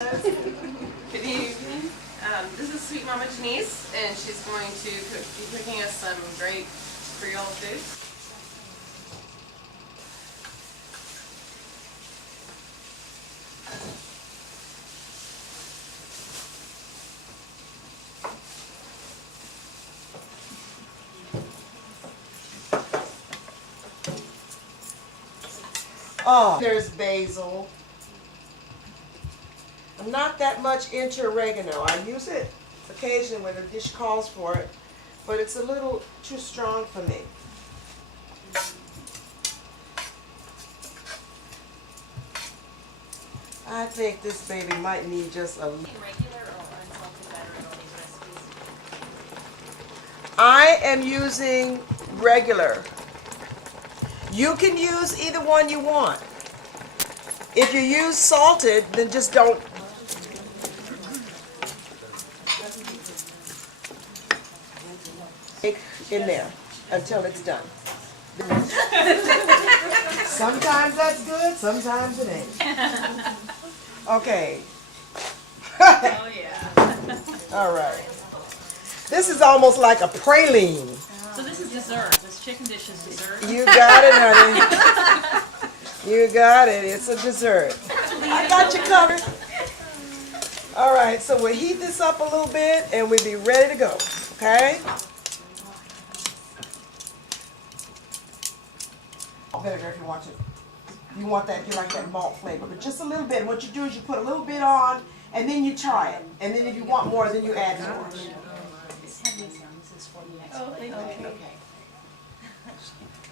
Good evening. This is Sweet Mama Janisse, and she's going to be cooking us some great Creole food. Oh, there's basil. I'm not that much into oregano. I use it occasionally when a dish calls for it, but it's a little too strong for me. I think this baby might need just a little. Regular or unsalted butter in all these recipes? I am using regular. You can use either one you want. If you use salted, then just don't. In there until it's done. Sometimes that's good, sometimes it ain't. Okay. Oh yeah. All right. This is almost like a praline. So this is dessert. This chicken dish is dessert. You got it, honey. You got it. It's a dessert. I got you covered. All right, so we'll heat this up a little bit and we'll be ready to go. Okay? Vinegar if you want to. You want that, you like that malt flavor, but just a little bit. What you do is you put a little bit on and then you try it. And then if you want more, then you add more. This is for the next Oh, thank you. Okay.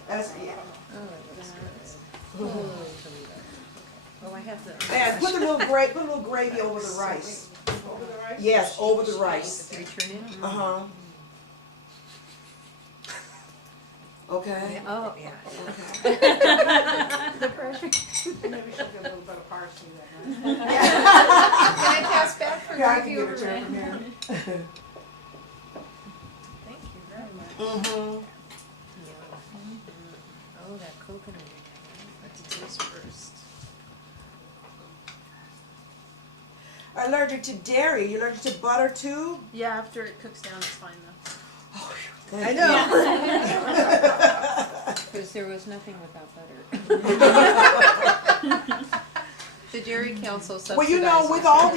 That's, yeah. Well, I have to. And put a little gravy over the rice. Over the rice? Yes, over the rice. Turn it. Uh-huh. Okay. Oh yeah. The pressure. Maybe we should get a little bit of parsley there. Can I pass back for Yeah, I can review give over it to her there? from here. Thank you very much. Mm-hmm. Oh, that coconut. Let's taste first. Allergic to dairy. You allergic to butter too? Yeah, after it cooks down, it's fine though. Oh, I know. Because there was nothing without butter. The Dairy Council subsidizes. Well, you know, with all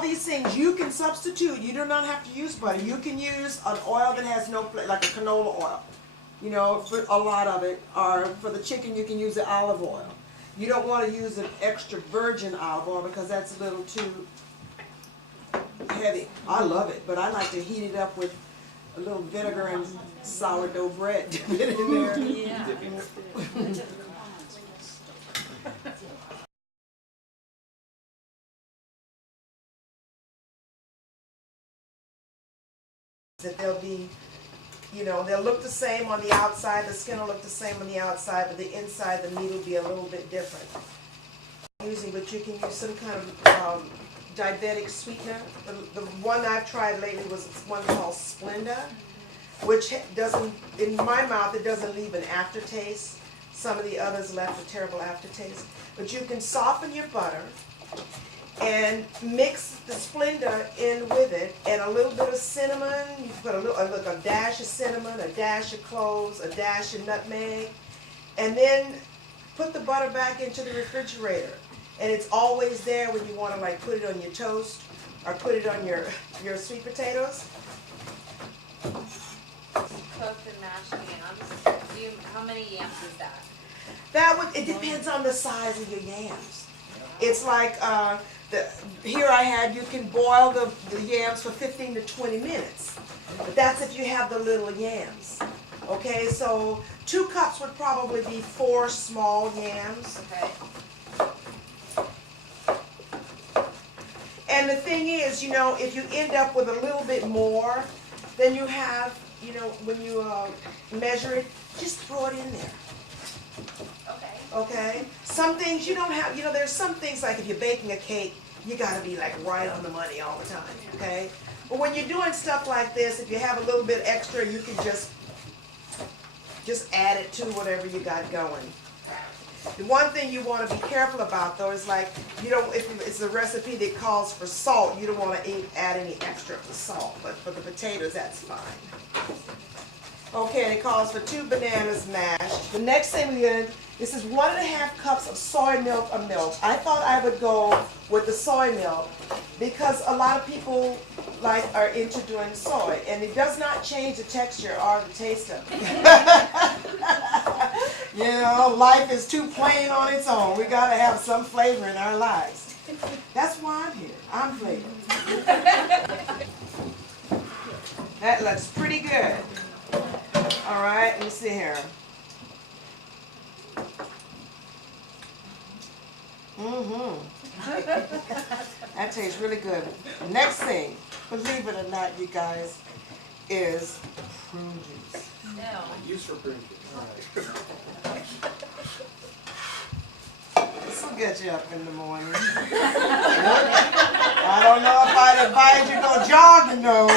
these things, you can substitute. You do not have to use butter. You can use an oil that has no, like a canola oil. You know, for a lot of it. Or for the chicken, you can use the olive oil. You don't want to use an extra virgin olive oil because that's a little too heavy. I love it, but I like to heat it up with a little vinegar and sourdough bread. Dip it in there. Yeah. That they'll be, you know, they'll look the same on the outside, the skin will look the same on the outside, but the inside, the meat will be a little bit different. But you can use some kind of diabetic sweetener. The one I've tried lately was one called Splenda, which doesn't, in my mouth, it doesn't leave an aftertaste. Some of the others left a terrible aftertaste. But you can soften your butter and mix the Splenda in with it, and a little bit of cinnamon. You put a dash of cinnamon, a dash of cloves, a dash of nutmeg, and then put the butter back into the refrigerator. And it's always there when you want to like put it on your toast or put it on your sweet potatoes. Cooked and mashed yams. How many yams is that? It depends on the size of your yams. It's like here I had, you can boil the yams for 15 to 20 minutes. But that's if you have the little yams. Okay, so 2 cups would probably be 4 small yams. Okay. And the thing is, you know, if you end up with a little bit more than you have, you know, when you measure it, just throw it in there. Okay. Okay? Some things you don't have, you know, there's some things like if you're baking a cake, you gotta be like right on the money all the time, okay? But when you're doing stuff like this, if you have a little bit extra, you can just add it to whatever you got going. The one thing you want to be careful about though is like, you don't, if it's a recipe that calls for salt, you don't want to add any extra of the salt, but for the potatoes, that's fine. Okay, and it calls for 2 bananas mashed. The next thing we're going to, this is 1.5 cups of soy milk or milk. I thought I would go with the soy milk because a lot of people are into doing soy, and it does not change the texture or the taste of it. You know, life is too plain on its own. We got to have some flavor in our lives. That's why I'm here. I'm flavored. That looks pretty good. All right, let me see here. That tastes really good. Next thing, believe it or not, you guys, is prune juice. No. Use for prune juice. This will get you up in the morning. I don't know if I'd advise you to go jogging though.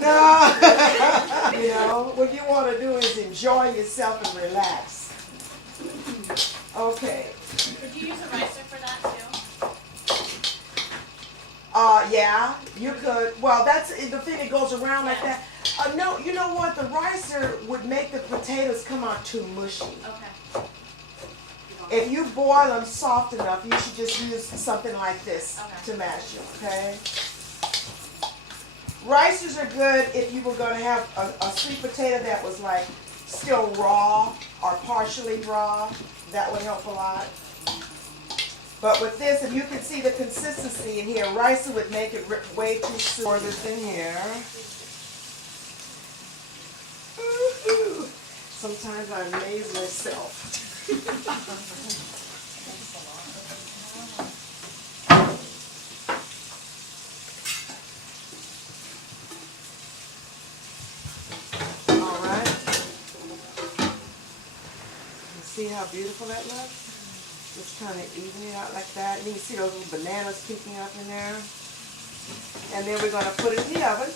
No. You know, what you want to do is enjoy yourself and relax. Okay. Could you use a ricer for that too? Yeah, you could. Well, that's the thing that goes around like that. No, you know what? The ricer would make the potatoes come out too mushy. Okay. If you boil them soft enough, you should just use something like this Okay. to mash them, okay? Ricers are good if you were going to have a sweet potato that was like still raw or partially raw. That would help a lot. But with this, if you can see the consistency in here, ricer would make it way too soon. Pour this in here. Ooh, sometimes I amaze myself. All right. See how beautiful that looks? Just kind of even it out like that. And you can see those little bananas peeking up in there. And then we're going to put it in the oven.